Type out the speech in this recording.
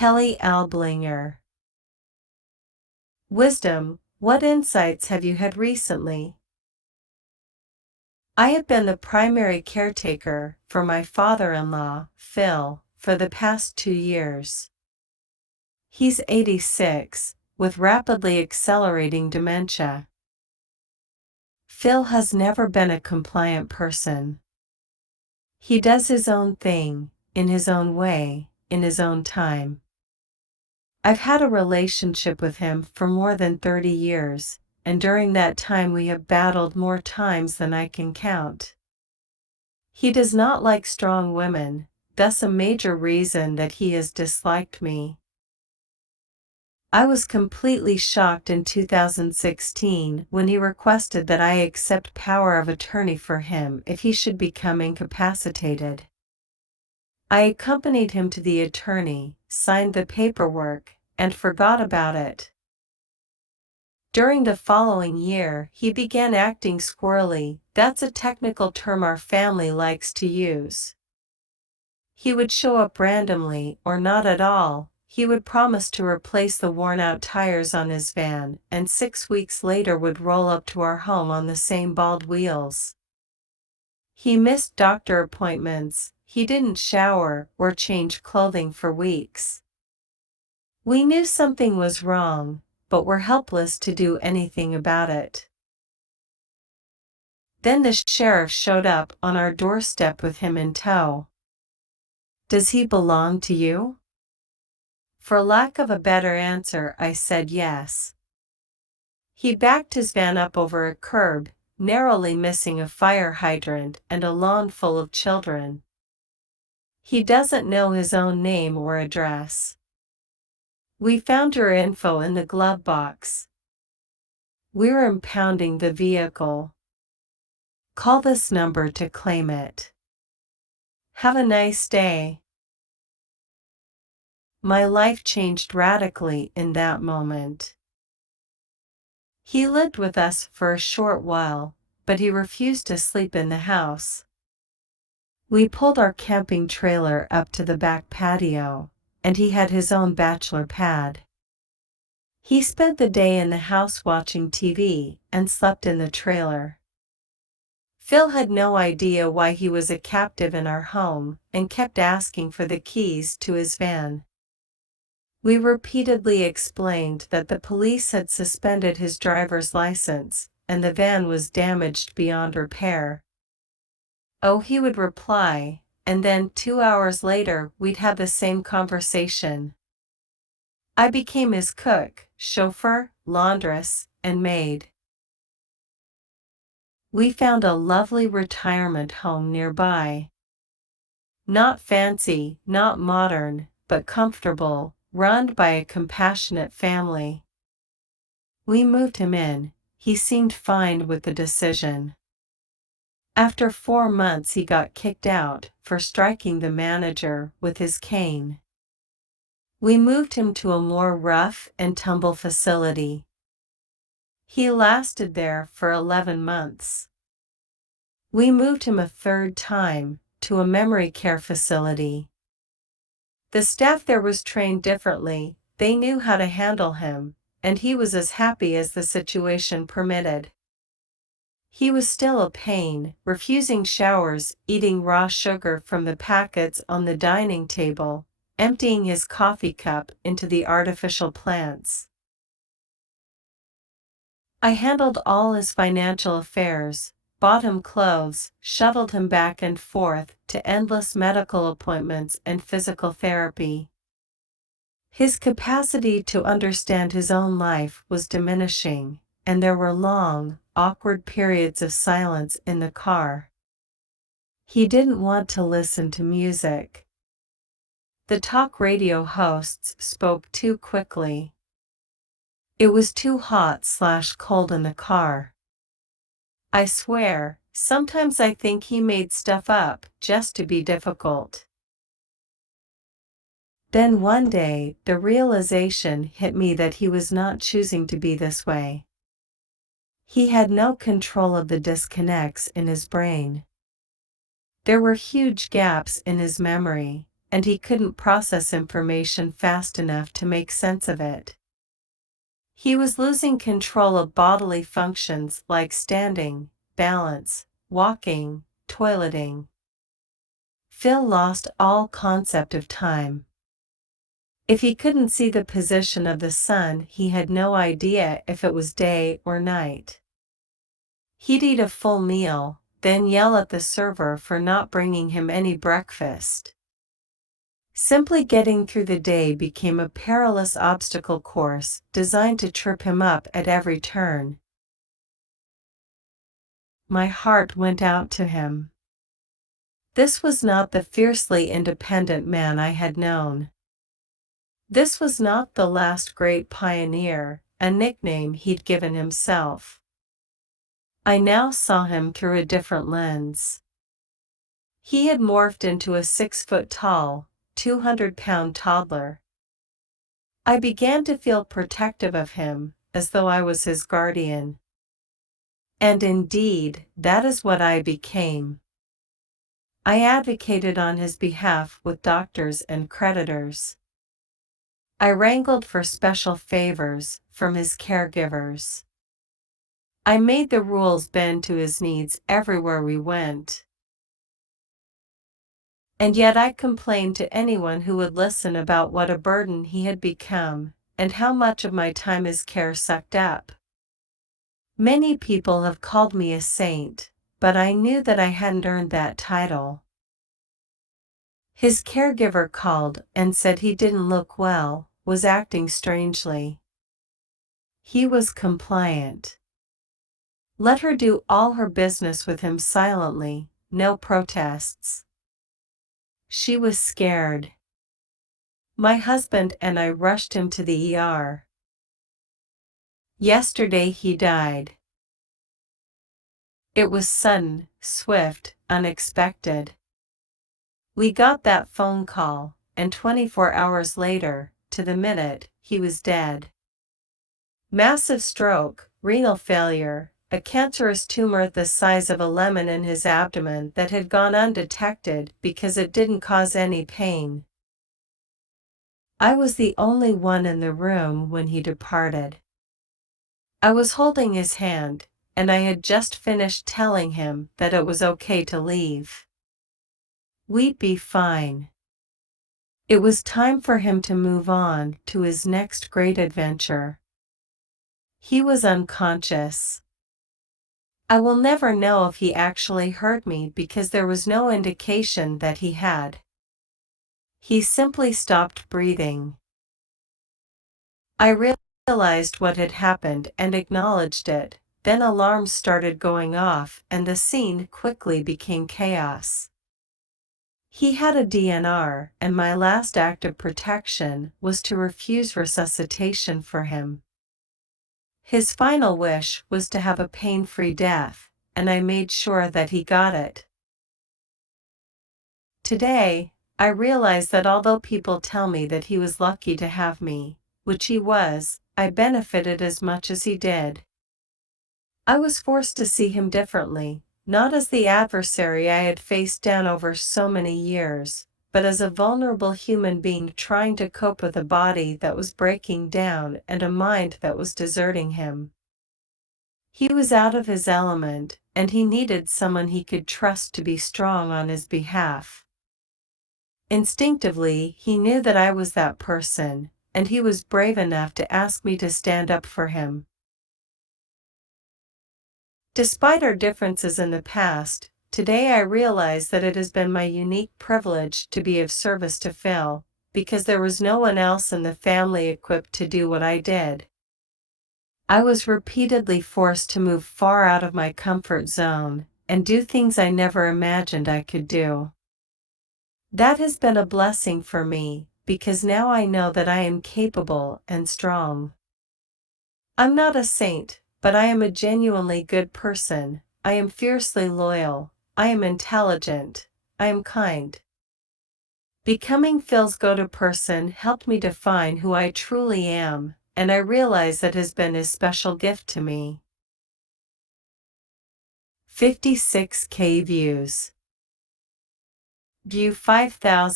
Kelly Alblinger. Wisdom: what insights have you had recently? I have been the primary caretaker for my father-in-law, Phil, for the past 2 years. He's 86, with rapidly accelerating dementia. Phil has never been a compliant person. He does his own thing, in his own way, in his own time. I've had a relationship with him for more than 30 years, and during that time we have battled more times than I can count. He does not like strong women, thus a major reason that he has disliked me. I was completely shocked in 2016 when he requested that I accept power of attorney for him if he should become incapacitated. I accompanied him to the attorney, signed the paperwork, and forgot about it. During the following year, he began acting squirrely. That's a technical term our family likes to use. He would show up randomly or not at all. He would promise to replace the worn-out tires on his van, and 6 weeks later would roll up to our home on the same bald wheels. He missed doctor appointments. He didn't shower or change clothing for weeks. We knew something was wrong, but were helpless to do anything about it. Then the sheriff showed up on our doorstep with him in tow. Does he belong to you? For lack of a better answer, I said yes. He backed his van up over a curb, narrowly missing a fire hydrant and a lawn full of children. He doesn't know his own name or address. We found your info in the glove box. We're impounding the vehicle. Call this number to claim it. Have a nice day. My life changed radically in that moment. He lived with us for a short while, but he refused to sleep in the house. We pulled our camping trailer up to the back patio, and he had his own bachelor pad. He spent the day in the house watching TV and slept in the trailer. Phil had no idea why he was a captive in our home and kept asking for the keys to his van. We repeatedly explained that the police had suspended his driver's license, and the van was damaged beyond repair. Oh, he would reply, and then 2 hours later we'd have the same conversation. I became his cook, chauffeur, laundress, and maid. We found a lovely retirement home nearby. Not fancy, not modern, but comfortable, run by a compassionate family. We moved him in. He seemed fine with the decision. After 4 months he got kicked out for striking the manager with his cane. We moved him to a more rough and tumble facility. He lasted there for 11 months. We moved him a 3rd time to a memory care facility. The staff there was trained differently. They knew how to handle him, and he was as happy as the situation permitted. He was still a pain, refusing showers, eating raw sugar from the packets on the dining table, emptying his coffee cup into the artificial plants. I handled all his financial affairs, bought him clothes, shuttled him back and forth to endless medical appointments and physical therapy. His capacity to understand his own life was diminishing, and there were long, awkward periods of silence in the car. He didn't want to listen to music. The talk radio hosts spoke too quickly. It was too hot/cold in the car. I swear, sometimes I think he made stuff up just to be difficult. Then one day, the realization hit me that he was not choosing to be this way. He had no control of the disconnects in his brain. There were huge gaps in his memory, and he couldn't process information fast enough to make sense of it. He was losing control of bodily functions like standing, balance, walking, toileting. Phil lost all concept of time. If he couldn't see the position of the sun, he had no idea if it was day or night. He'd eat a full meal, then yell at the server for not bringing him any breakfast. Simply getting through the day became a perilous obstacle course designed to trip him up at every turn. My heart went out to him. This was not the fiercely independent man I had known. This was not the last great pioneer, a nickname he'd given himself. I now saw him through a different lens. He had morphed into a 6-foot-tall, 200-pound toddler. I began to feel protective of him, as though I was his guardian. And indeed, that is what I became. I advocated on his behalf with doctors and creditors. I wrangled for special favors from his caregivers. I made the rules bend to his needs everywhere we went. And yet I complained to anyone who would listen about what a burden he had become, and how much of my time his care sucked up. Many people have called me a saint, but I knew that I hadn't earned that title. His caregiver called and said he didn't look well, was acting strangely. He was compliant. Let her do all her business with him silently, no protests. She was scared. My husband and I rushed him to the ER. Yesterday he died. It was sudden, swift, unexpected. We got that phone call, and 24 hours later, to the minute, he was dead. Massive stroke, renal failure, a cancerous tumor the size of a lemon in his abdomen that had gone undetected because it didn't cause any pain. I was the only one in the room when he departed. I was holding his hand, and I had just finished telling him that it was okay to leave. We'd be fine. It was time for him to move on to his next great adventure. He was unconscious. I will never know if he actually heard me because there was no indication that he had. He simply stopped breathing. I realized what had happened and acknowledged it, then alarms started going off and the scene quickly became chaos. He had a DNR, and my last act of protection was to refuse resuscitation for him. His final wish was to have a pain-free death, and I made sure that he got it. Today, I realize that although people tell me that he was lucky to have me, which he was, I benefited as much as he did. I was forced to see him differently, not as the adversary I had faced down over so many years, but as a vulnerable human being trying to cope with a body that was breaking down and a mind that was deserting him. He was out of his element, and he needed someone he could trust to be strong on his behalf. Instinctively, he knew that I was that person, and he was brave enough to ask me to stand up for him. Despite our differences in the past, today I realize that it has been my unique privilege to be of service to Phil, because there was no one else in the family equipped to do what I did. I was repeatedly forced to move far out of my comfort zone and do things I never imagined I could do. That has been a blessing for me, because now I know that I am capable and strong. I'm not a saint, but I am a genuinely good person. I am fiercely loyal. I am intelligent. I am kind. Becoming Phil's go-to person helped me define who I truly am, and I realize that has been his special gift to me. 56K views. View 5,000.